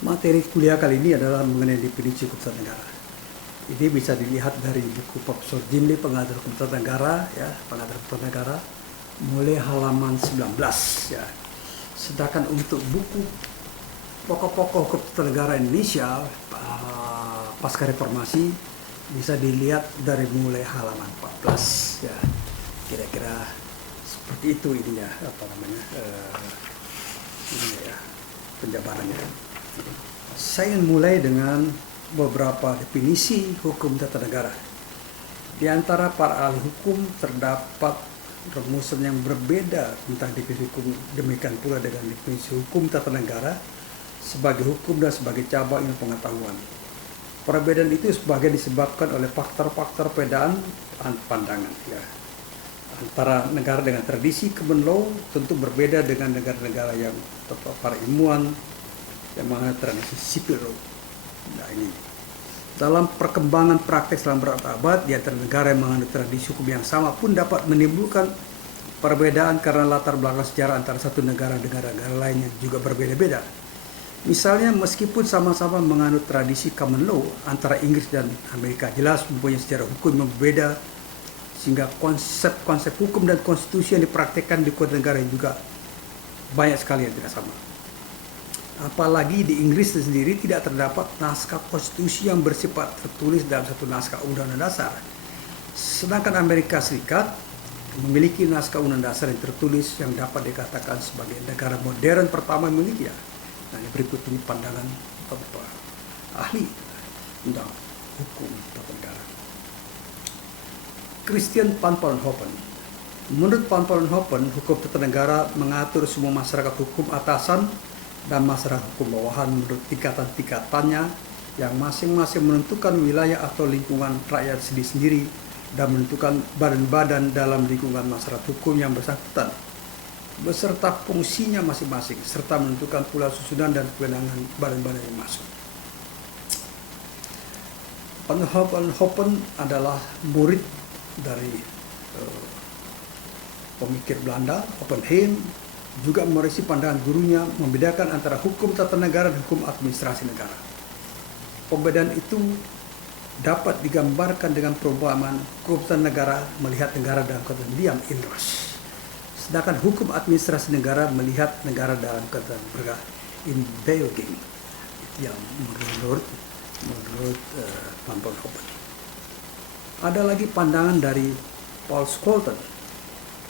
Materi kuliah kali ini adalah mengenai definisi hukum tata negara. Ini bisa dilihat dari buku Profesor Jim Lee, Pengatur Hukum Tata Negara, ya, Pengatur Hukum Tata Negara, mulai halaman 19, ya. Sedangkan untuk buku pokok-pokok hukum tata negara Indonesia pasca reformasi bisa dilihat dari mulai halaman 14, ya. Kira-kira seperti itu ininya, ini ya, penjabarannya. Saya ingin mulai dengan beberapa definisi hukum tata negara. Di antara para ahli hukum terdapat rumusan yang berbeda tentang definisi hukum, demikian pula dengan definisi hukum tata negara sebagai hukum dan sebagai cabang ilmu pengetahuan. Perbedaan itu sebagian disebabkan oleh faktor-faktor perbedaan pandangan, ya. Antara negara dengan tradisi common law tentu berbeda dengan negara-negara yang para ilmuwan yang mengenai tradisi sipil law. Nah, ini dalam perkembangan praktek selama berabad di antara negara yang menganut tradisi hukum yang sama pun dapat menimbulkan perbedaan karena latar belakang sejarah antara satu negara dengan negara lainnya juga berbeda-beda. Misalnya, meskipun sama-sama menganut tradisi common law, antara Inggris dan Amerika jelas mempunyai sejarah hukum yang berbeda, sehingga konsep-konsep hukum dan konstitusi yang dipraktekkan di kedua negara juga banyak sekali yang tidak sama. Apalagi di Inggris sendiri tidak terdapat naskah konstitusi yang bersifat tertulis dalam satu naskah undang-undang dasar. Sedangkan Amerika Serikat memiliki naskah undang dasar yang tertulis yang dapat dikatakan sebagai negara modern pertama yang memilikinya. Nah, berikut ini pandangan beberapa ahli tentang hukum tata negara. Christian van Vollenhoven. Menurut van Vollenhoven, hukum tata negara mengatur semua masyarakat hukum atasan dan masyarakat hukum bawahan menurut tingkatan-tingkatannya yang masing-masing menentukan wilayah atau lingkungan rakyat sendiri-sendiri dan menentukan badan-badan dalam lingkungan masyarakat hukum yang bersangkutan beserta fungsinya masing-masing serta menentukan pula susunan dan kewenangan badan-badan yang masuk. Van Vollenhoven adalah murid dari pemikir Belanda Oppenheim, juga mewarisi pandangan gurunya membedakan antara hukum tata negara dan hukum administrasi negara. Pembedaan itu dapat digambarkan dengan perumpamaan hukum tata negara melihat negara dalam keadaan diam inrush, sedangkan hukum administrasi negara melihat negara dalam keadaan bergerak invading, yang menurut Van Vollenhoven. Ada lagi pandangan dari Paul Scholten.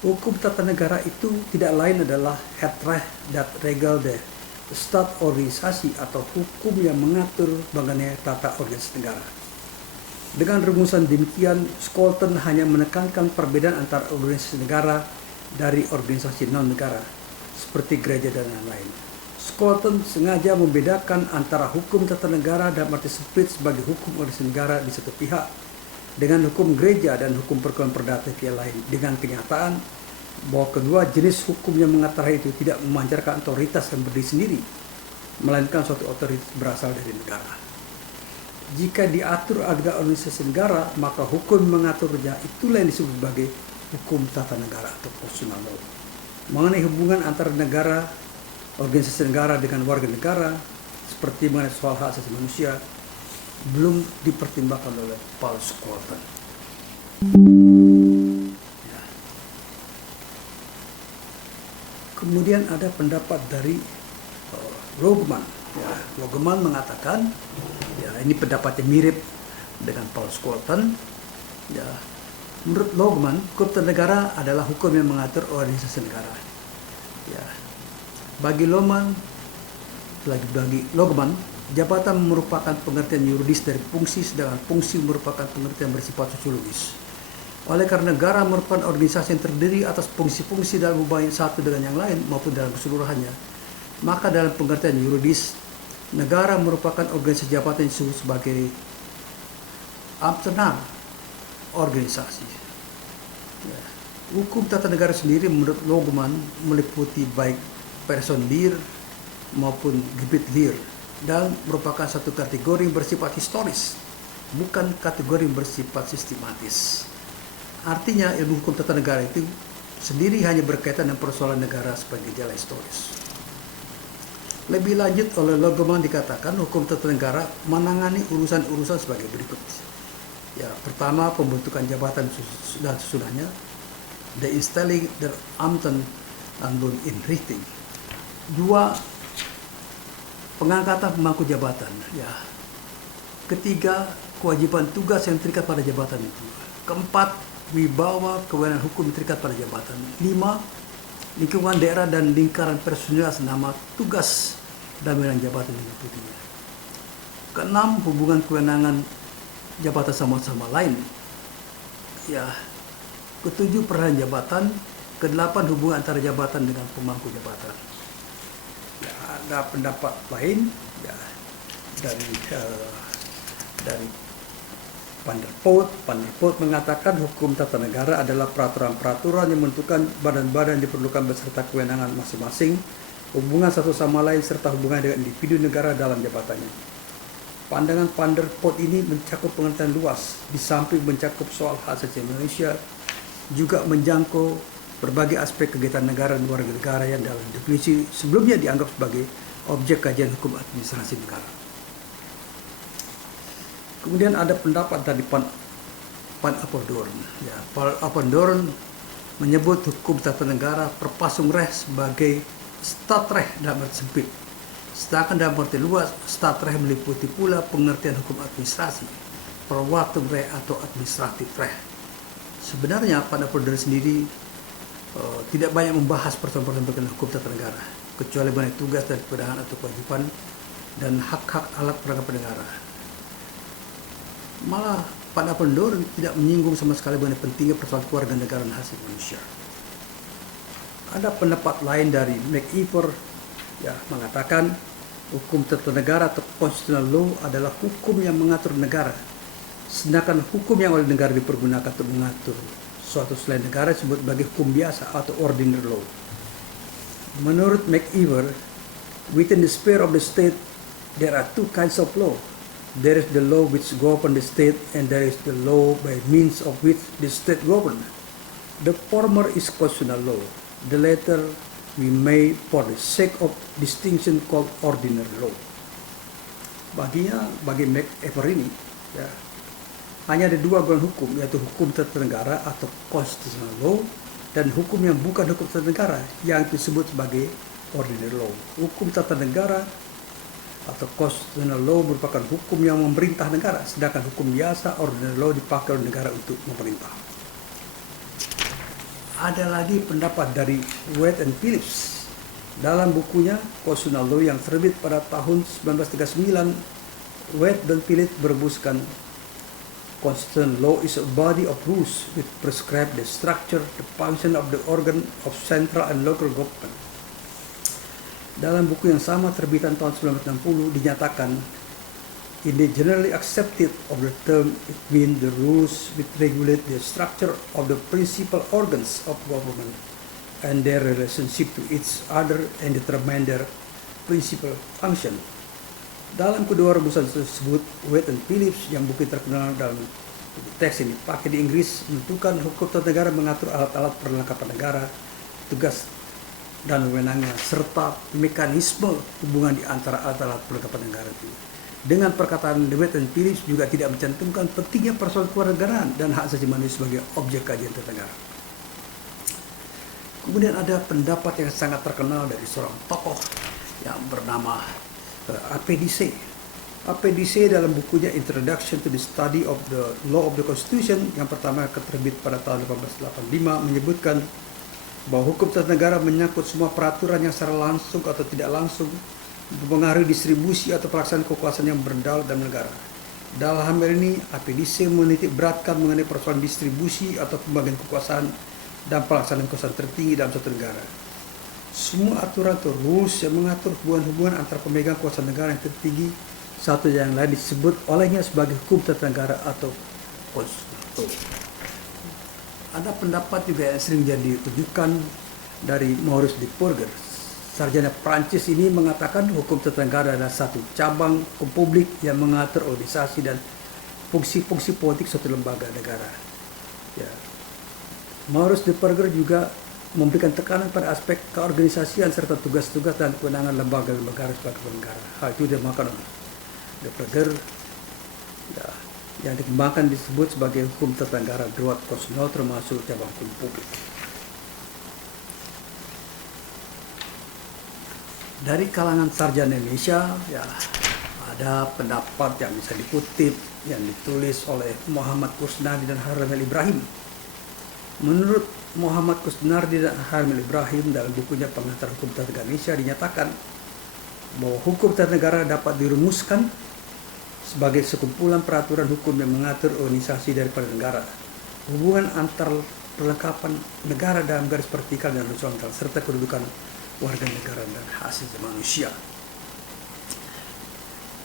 Hukum tata negara itu tidak lain adalah het recht dat regelt de staat organisasi atau hukum yang mengatur mengenai tata organisasi negara. Dengan rumusan demikian, Scholten hanya menekankan perbedaan antara organisasi negara dari organisasi non-negara, seperti gereja dan lain-lain. Scholten sengaja membedakan antara hukum tata negara dan arti sempit sebagai hukum organisasi negara di satu pihak, dengan hukum gereja dan hukum perkumpulan perdata yang lain, dengan kenyataan bahwa kedua jenis hukum yang mengatur itu tidak memancarkan otoritas yang berdiri sendiri, melainkan suatu otoritas berasal dari negara. Jika diatur oleh organisasi negara, maka hukum mengaturnya itulah yang disebut sebagai hukum tata negara atau constitutional law. Mengenai hubungan antara negara, organisasi negara dengan warga negara, seperti mengenai soal hak asasi manusia, belum dipertimbangkan oleh Paul Scholten. Ya. Kemudian ada pendapat dari Logman. Ya, Logman mengatakan, ya, ini pendapatnya mirip dengan Paul Scholten. Ya, menurut Logman, hukum tata negara adalah hukum yang mengatur organisasi negara. Ya, bagi Logman, jabatan merupakan pengertian yuridis dari fungsi, sedangkan fungsi merupakan pengertian bersifat sosiologis. Oleh karena negara merupakan organisasi yang terdiri atas fungsi-fungsi dalam hubungan satu dengan yang lain maupun dalam keseluruhannya, maka dalam pengertian yuridis, negara merupakan organisasi jabatan yang disebut sebagai ambtenaar organisasi. Ya. Hukum tata negara sendiri menurut Logman meliputi baik personeer maupun gebiedleer, dan merupakan satu kategori yang bersifat historis, bukan kategori yang bersifat sistematis. Artinya ilmu hukum tata negara itu sendiri hanya berkaitan dengan persoalan negara sebagai gejala historis. Lebih lanjut oleh Logoman dikatakan hukum tata negara menangani urusan-urusan sebagai berikut. Ya, pertama pembentukan jabatan dan susunannya, the installing der Amten and inrichting. Dua, pengangkatan pemangku jabatan. Ya. Ketiga, kewajiban tugas yang terikat pada jabatan itu. Keempat, wibawa kewenangan hukum terikat pada jabatan. Lima, lingkungan daerah dan lingkaran personil nama tugas dan wewenang jabatan yang diikutinya. Keenam, hubungan kewenangan jabatan sama lain. Ya. Ketujuh, peran jabatan. Kedelapan, hubungan antara jabatan dengan pemangku jabatan. Ya, ada pendapat lain ya dari Van der Poot mengatakan hukum tata negara adalah peraturan-peraturan yang menentukan badan-badan yang diperlukan beserta kewenangan masing-masing, hubungan satu sama lain serta hubungan dengan individu negara dalam jabatannya. Pandangan Van der Poot ini mencakup pengertian luas, di samping mencakup soal hak asasi manusia, juga menjangkau berbagai aspek kegiatan negara dan warga negara yang dalam definisi sebelumnya dianggap sebagai objek kajian hukum administrasi negara. Kemudian ada pendapat dari Van Apeldoorn. Ya, Van Apeldoorn menyebut hukum tata negara perpasung recht sebagai staatsrecht dalam arti sempit. Sedangkan dalam arti luas, staatsrecht meliputi pula pengertian hukum administrasi, verwaltungsrecht atau administratif recht. Sebenarnya Van Apeldoorn sendiri tidak banyak membahas persoalan-persoalan berkenaan hukum tata negara, kecuali mengenai tugas dan kewenangan atau kewajiban dan hak-hak alat perangkat negara. Malah Van Apeldoorn tidak menyinggung sama sekali mengenai pentingnya persoalan keluarga negara dan hak asasi manusia. Ada pendapat lain dari McIver ya mengatakan hukum tata negara atau constitutional law adalah hukum yang mengatur negara, sedangkan hukum yang oleh negara dipergunakan untuk mengatur suatu selain negara disebut sebagai hukum biasa atau ordinary law. Menurut McIver, within the sphere of the state there are two kinds of law. There is the law which governs the state, and there is the law by means of which the state governs. The former is constitutional law. The latter we may, for the sake of distinction, call ordinary law. Bagi McIver ini, ya, hanya ada dua golongan hukum, yaitu hukum tata negara atau constitutional law dan hukum yang bukan hukum tata negara yang disebut sebagai ordinary law. Hukum tata negara atau constitutional law merupakan hukum yang memerintah negara, sedangkan hukum biasa ordinary law dipakai oleh negara untuk memerintah. Ada lagi pendapat dari Wade and Phillips dalam bukunya Constitutional Law yang terbit pada tahun 1939. Wade dan Phillips berebuskan constitutional law is a body of rules which prescribe the structure, the function of the organ of central and local government. Dalam buku yang sama terbitan tahun 1960 dinyatakan, in the generally accepted of the term, it means the rules which regulate the structure of the principal organs of government and their relationship to each other and determine their principal function. Dalam kedua rumusan tersebut, Wade and Phillips yang buku terkenal dalam teks ini dipakai di Inggris menentukan hukum tata negara mengatur alat-alat perlengkapan negara, tugas dan wewenangnya, serta mekanisme hubungan di antara alat-alat perlengkapan negara itu. Dengan perkataan Wade and Phillips juga tidak mencantumkan pentingnya persoalan kewarganegaraan dan hak asasi manusia sebagai objek kajian tata negara. Kemudian ada pendapat yang sangat terkenal dari seorang tokoh yang bernama APDC. APDC dalam bukunya Introduction to the Study of the Law of the Constitution yang pertama terbit pada tahun 1885 menyebutkan bahwa hukum tata negara menyangkut semua peraturan yang secara langsung atau tidak langsung mempengaruhi distribusi atau pelaksanaan kekuasaan yang berdaulat dalam negara. Dalam hal ini, APDC menitik beratkan mengenai persoalan distribusi atau pembagian kekuasaan dan pelaksanaan kekuasaan tertinggi dalam suatu negara. Semua aturan atau rules yang mengatur hubungan-hubungan antara pemegang kekuasaan negara yang tertinggi satu yang lain disebut olehnya sebagai hukum tata negara atau konstitusi. Ada pendapat juga yang sering jadi rujukan dari Maurice de Purger. Sarjana Prancis ini mengatakan hukum tata negara adalah satu cabang hukum publik yang mengatur organisasi dan fungsi-fungsi politik suatu lembaga negara. Ya. Maurice de Purger juga memberikan tekanan pada aspek keorganisasian serta tugas-tugas dan kewenangan lembaga-lembaga sebagai negara. Hal itu dimakan oleh De Prager, ya, yang dikembangkan disebut sebagai hukum tata negara bersifat konstitusional termasuk cabang hukum publik. Dari kalangan sarjana Indonesia, ya, ada pendapat yang bisa dikutip yang ditulis oleh Muhammad Kusnadi dan Harmil Ibrahim. Menurut Muhammad Kusnadi dan Harmil Ibrahim dalam bukunya Pengantar Hukum Tata Negara Indonesia dinyatakan bahwa hukum tata negara dapat dirumuskan sebagai sekumpulan peraturan hukum yang mengatur organisasi daripada negara, hubungan antar perlengkapan negara dalam garis vertikal dan horizontal, serta kedudukan warga negara dan hak asasi manusia.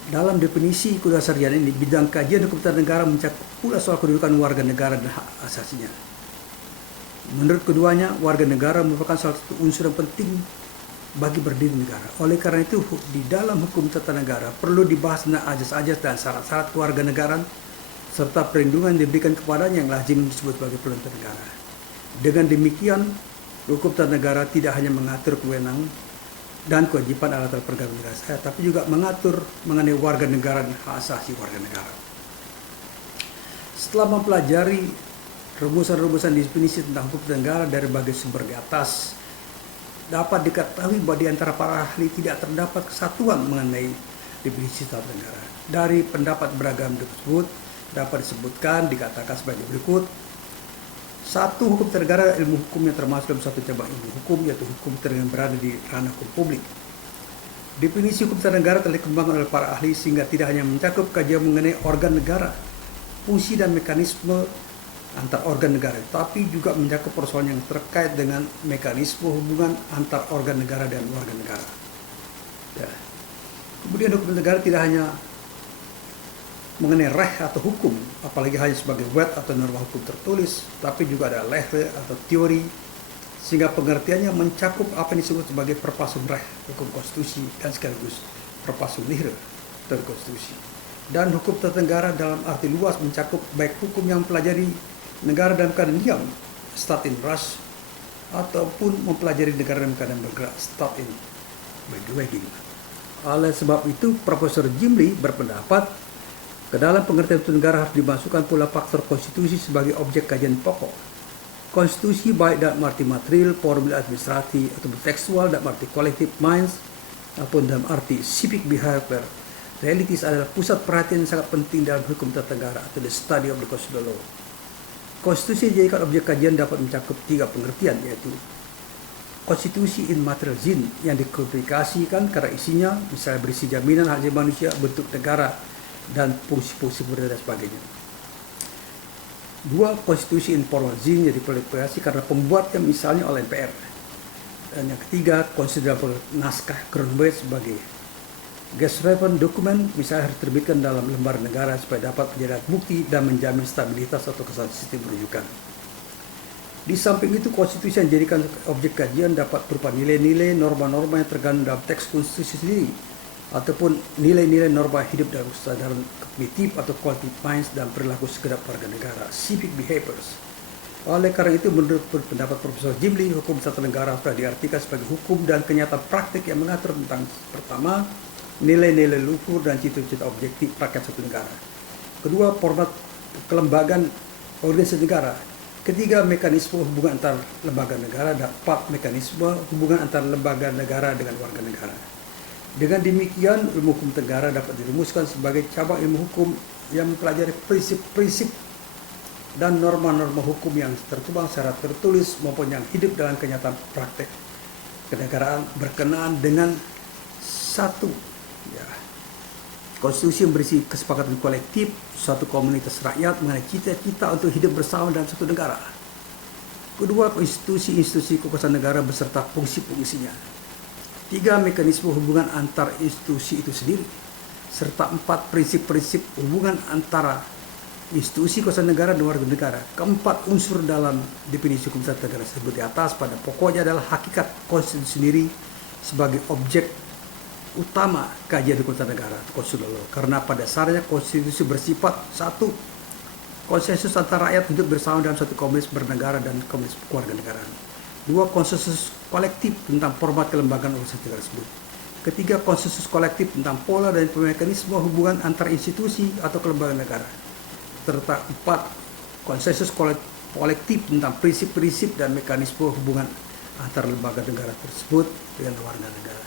Dalam definisi kedua sarjana ini, bidang kajian hukum tata negara mencakup pula soal kedudukan warga negara dan hak asasinya. Menurut keduanya, warga negara merupakan salah satu unsur yang penting bagi berdiri negara. Oleh karena itu, di dalam hukum tata negara perlu dibahas tentang ajas-ajas dan syarat-syarat keluarga negara serta perlindungan diberikan kepadanya yang lazim disebut sebagai perlindungan negara. Dengan demikian, hukum tata negara tidak hanya mengatur kewenangan dan kewajiban alat pergaulan negara saya, tapi juga mengatur mengenai warga negara dan hak asasi warga negara. Setelah mempelajari rumusan-rumusan definisi tentang hukum tata negara dari berbagai sumber di atas, dapat diketahui bahwa di antara para ahli tidak terdapat kesatuan mengenai definisi tata negara. Dari pendapat beragam tersebut dapat disebutkan dikatakan sebagai berikut. Satu, hukum tata negara ilmu hukum yang termasuk dalam satu cabang ilmu hukum, yaitu hukum tata negara yang berada di ranah hukum publik. Definisi hukum tata negara telah dikembangkan oleh para ahli sehingga tidak hanya mencakup kajian mengenai organ negara, fungsi dan mekanisme antar organ negara, tapi juga mencakup persoalan yang terkait dengan mekanisme hubungan antar organ negara dan warga negara. Ya. Kemudian hukum negara tidak hanya mengenai reh atau hukum, apalagi hanya sebagai wet atau norma hukum tertulis, tapi juga ada lehre atau teori, sehingga pengertiannya mencakup apa yang disebut sebagai perpasung reh, hukum konstitusi, dan sekaligus perpasung lihre, teori konstitusi. Dan hukum tata negara dalam arti luas mencakup baik hukum yang mempelajari negara dalam keadaan diam, state in rush, ataupun mempelajari negara dalam keadaan bergerak, state in wagging. Oleh sebab itu, Profesor Jim Lee berpendapat ke dalam pengertian hukum negara harus dimasukkan pula faktor konstitusi sebagai objek kajian pokok. Konstitusi baik dalam arti material, formal, administratif, atau tekstual dalam arti collective minds, ataupun dalam arti civic behavior, realities adalah pusat perhatian yang sangat penting dalam hukum tata negara atau the study of the constitutional law. Konstitusi dijadikan objek kajian dapat mencakup tiga pengertian, yaitu konstitusi in material zin yang dikodifikasikan karena isinya misalnya berisi jaminan hak asasi manusia, bentuk negara, dan fungsi-fungsi budaya dan sebagainya. Dua, konstitusi informal zin yang dikodifikasi karena pembuatnya misalnya oleh MPR. Dan yang ketiga, konsiderable naskah groundwork sebagai gest-relevant dokumen misalnya harus diterbitkan dalam lembar negara supaya dapat menjadi bukti dan menjamin stabilitas atau kesalahan sistem rujukan. Di samping itu, konstitusi yang dijadikan objek kajian dapat berupa nilai-nilai, norma-norma yang terkandung dalam teks konstitusi sendiri, ataupun nilai-nilai norma hidup dalam kesadaran kognitif atau quality minds dan perilaku segenap warga negara, civic behaviors. Oleh karena itu, menurut pendapat Profesor Jim Lee, hukum tata negara telah diartikan sebagai hukum dan kenyataan praktik yang mengatur tentang pertama, nilai-nilai luhur dan cita-cita objektif rakyat suatu negara. Kedua, format kelembagaan organisasi negara. Ketiga, mekanisme hubungan antar lembaga negara. Dan empat, mekanisme hubungan antar lembaga negara dengan warga negara. Dengan demikian, ilmu hukum negara dapat dirumuskan sebagai cabang ilmu hukum yang mempelajari prinsip-prinsip dan norma-norma hukum yang tertuang secara tertulis maupun yang hidup dalam kenyataan praktek kenegaraan berkenaan dengan satu, ya, konstitusi yang berisi kesepakatan kolektif suatu komunitas rakyat mengenai cita-cita untuk hidup bersama dalam satu negara. Kedua, institusi-institusi kekuasaan negara beserta fungsi-fungsinya. Tiga, mekanisme hubungan antar institusi itu sendiri, serta empat, prinsip-prinsip hubungan antara institusi kekuasaan negara dan warga negara. Keempat, unsur dalam definisi hukum tata negara tersebut di atas pada pokoknya adalah hakikat konstitusi sendiri sebagai objek utama kajian hukum tata negara, konstitusional law. Karena pada dasarnya konstitusi bersifat satu, konsensus antara rakyat hidup bersama dalam satu komunitas bernegara dan komunitas kewarganegaraan. 2. Konsensus kolektif tentang format kelembagaan organisasi negara tersebut. Ketiga, konsensus kolektif tentang pola dan mekanisme hubungan antar institusi atau kelembagaan negara. Serta 4. Konsensus kolektif tentang prinsip-prinsip dan mekanisme hubungan antar lembaga negara tersebut dengan warga negara.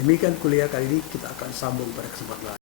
Demikian kuliah kali ini, kita akan sambung pada kesempatan lain.